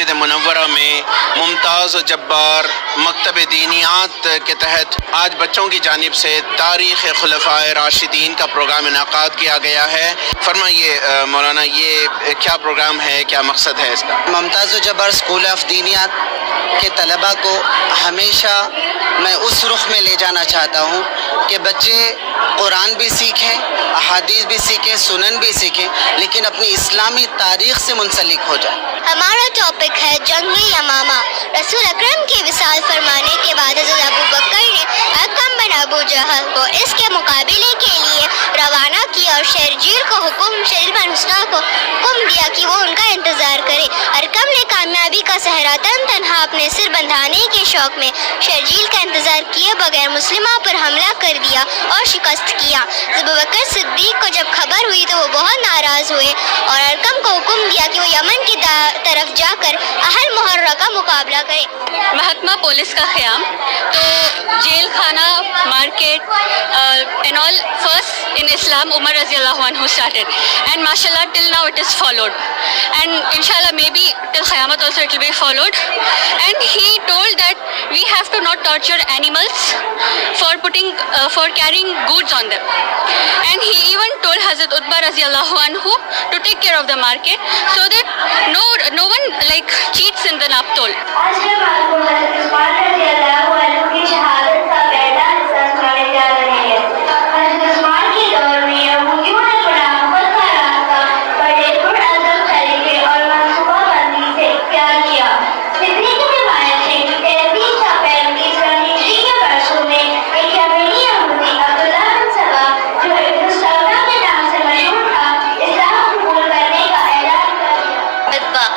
مسجد منورہ میں ممتاز جبار مکتب دینیات کے تحت آج بچوں کی جانب سے تاریخ خلفائے راشدین کا پروگرام انعقاد کیا گیا ہے۔ فرمائیے مولانا، یہ کیا پروگرام ہے، کیا مقصد ہے اس کا؟ ممتاز جبار اسکول آف دینیات کے طلباء کو ہمیشہ میں اس رخ میں لے جانا چاہتا ہوں کہ بچے قرآن بھی سیکھیں، احادیث بھی سیکھیں، سنن بھی سیکھیں، لیکن اپنی اسلامی تاریخ سے منسلک ہو جائیں۔ ہمارا ٹاپک ہے جنگ یمامہ۔ رسول اکرم کے وصال فرمانے کے بعد حضرت ابو بکر نے حکم بن ابو جہل کو اس کے مقابلے کے لیے روانہ کیا اور شیرجیل بن حسنہ کو حکم دیا کہ وہ ان کا انتظار کرے۔ ارکم نے کامیابی کا صحرا تنہا اپنے سر بندھانے کے شوق میں شیرجیل کا انتظار کیے بغیر مسلمہ پر حملہ کر دیا اور شکست کیا۔ ابو بکر صدیق کو جب خبر ہوئی تو وہ بہت ناراض ہوئے اور ارکم کو حکم دیا کہ وہ یمن کی طرف جا کر اہل محرہ کا مقابلہ کرے۔ محکمہ پولیس کا قیام، تو جیل خانہ، market and all first in Islam Umar رضی اللہ عنہ started and mashallah till now it is followed and inshallah maybe till Qayamat also it will be followed, and he told that we have to not torture animals for carrying goods on them, and he even told Hazrat Utbah رضی اللہ عنہ to take care of the market so that no one like cheats in the naptol. آج کے بعد حضرت عثمان رضی اللہ عنہ کی شہادت کا پہلا حصہ سنانے جا رہے ہیں۔ حضرت عثمان کے دور میں یہودیوں نے بڑا محبت کا راستہ بڑے پرعزم طریقے اور منصوبہ بندی سے اختیار کیا۔ صدیق کی روایت ہے کہ 33 ہجری کے برسوں میں ایک یمنی یہودی عبداللہ بن سبا جو ابن سودا کے نام سے مشہور تھا، اسلام قبول کرنے کا اعلان کر دیا۔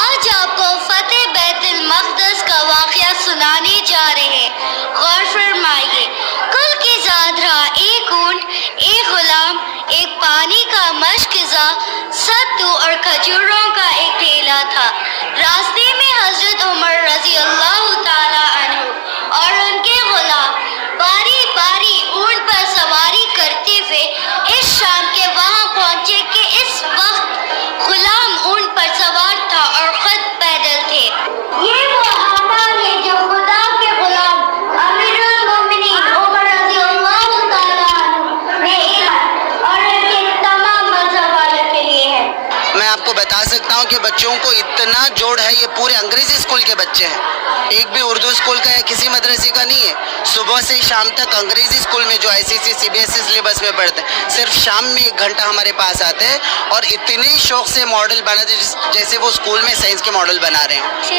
آج آپ کو فتح بیت المقدس کا واقعہ سنانے جا رہے ہیں، غور فرمائیے۔ کل کی ذات رہا ایک اونٹ، ایک غلام، ایک پانی کا مشکزہ، ستو اور کھجوروں کا ایک ٹھیلا تھا۔ راستے میں حضرت عمر رضی اللہ تعالی عنہ اور ان کے غلام باری باری اونٹ پر سواری کرتے ہوئے اس شام کے وہاں پہنچے کہ اس وقت غلام اونٹ پر سوار تھا اور خود پیدل تھے۔ یہ وہ حمال ہے جو خدا کے غلام امیر المومنین عمر رضی اللہ تعالیٰ عنہ نے اعلان اور ان کے تمام مذہب والوں کے لیے ہے۔ میں آپ کو بتا سکتا ہوں کہ بچوں کو اتنا جوڑ ہے، یہ پورے انگریزی اسکول کے بچے ہیں، ایک بھی اردو اسکول کا یا کسی مدرسے کا نہیں ہے۔ صبح سے شام تک انگریزی اسکول میں جو ICC CBSE سلیبس میں پڑھتے ہیں، صرف شام میں 1 گھنٹہ ہمارے پاس آتے ہیں اور اتنے شوق سے ماڈل بناتے جیسے وہ اسکول میں سائنس کے ماڈل بنا رہے ہیں۔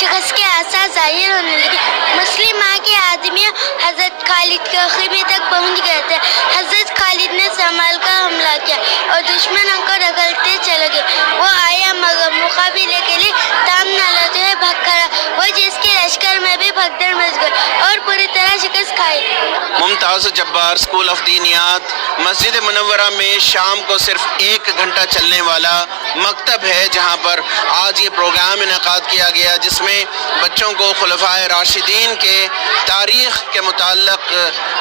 شخص کے آثار ظاہر ہونے لگے۔ مسلم ماں کے آدمی حضرت خالد کے خیمے تک پہنچ گئے تھے۔ حضرت خالد نے سمال کا حملہ کیا اور دشمنوں کو رگڑتے چلے گئے۔ وہ آیا مگر مقابلے کے لیے تام نہ لاتے ہوئے بھاگ کھڑا، وہ جس کے لشکر میں بھی بھگدڑ مچ گئی اور پوری طرح شکست کھائی۔ ممتاز جبار اسکول آف دینیات مسجد منورہ میں شام کو صرف 1 گھنٹہ چلنے والا مکتب ہے، جہاں پر آج یہ پروگرام انعقاد کیا گیا جس میں بچوں کو خلفائے راشدین کے تاریخ کے متعلق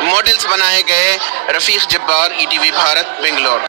ماڈلز بنائے گئے۔ رفیق جبار، ETV بھارت، بنگلور۔